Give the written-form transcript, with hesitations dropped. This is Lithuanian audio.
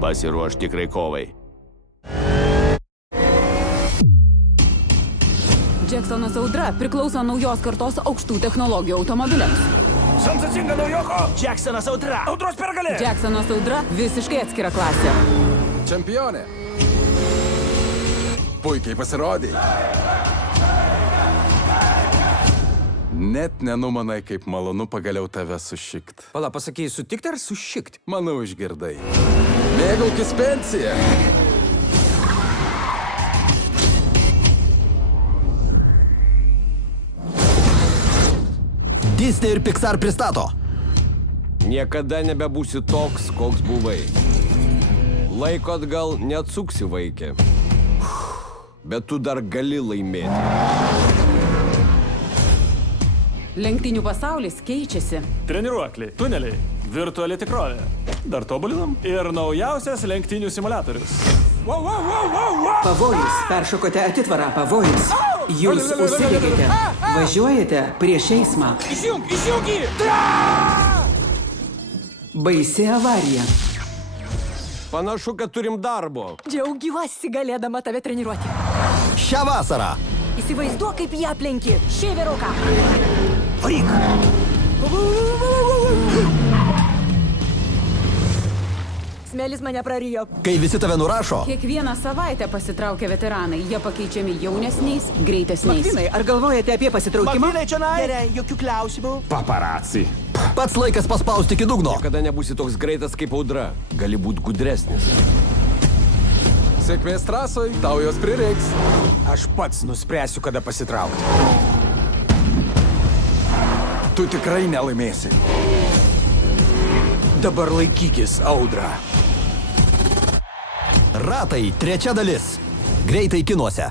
Pasiruoš tikrai kovai. Jacksonas Audra priklauso naujos kartos aukštų technologijų automobiliams. Sensacinga naujoko! Jacksonas Audra! Audros pergalė! Jacksonas Audra visiškai atskira klasė. Čempionė. Puikiai pasirodė. Net nenumanai, kaip malonu pagaliau tave sušikt. Pala, pasakėjai, sutikti ar sušikt? Manau, išgirdai. Mėgaukis pensiją. Disney ir Pixar pristato. Niekada nebebūsi toks, koks buvai. Laiko atgal neatsuksi, vaikė. Bet tu dar gali laimėti. Lenktynių pasaulis keičiasi. Treniruokliai, tuneliai, virtuali tikrovė. Dar tobulinam. Ir naujausias lenktynių simuliatorius. Pavojus, peršokote atitvarą, pavojus. Jūs užsidegėte, važiuojate prieš eismą. Išjungi! Baisi avarija. Panašu, kad turim darbo. Džiaugiuosi galėdama tave treniruoti. Šią vasarą. Įsivaizduok, kaip ją aplenki. Šį vyruką. Varyk. Smėlis mane prarijo. Kai visi tave nurašo. Kiekvieną savaitę pasitraukia veteranai. Jie pakeičiami jaunesniais, greitesniais. Makvinai, ar galvojate apie pasitraukimą? Gerai, jokių klausimų. Paparaci. Pats laikas paspausti iki dugno. Kada nebūsi toks greitas kaip Audra. Gali būt gudresnis. Sėkmės trasoj, tau jos prireiks. Aš pats nuspręsiu, kada pasitraukti. Tu tikrai nelaimėsi. Dabar laikykis, Audra. Ratai, 3 dalis. Greitai kinuose.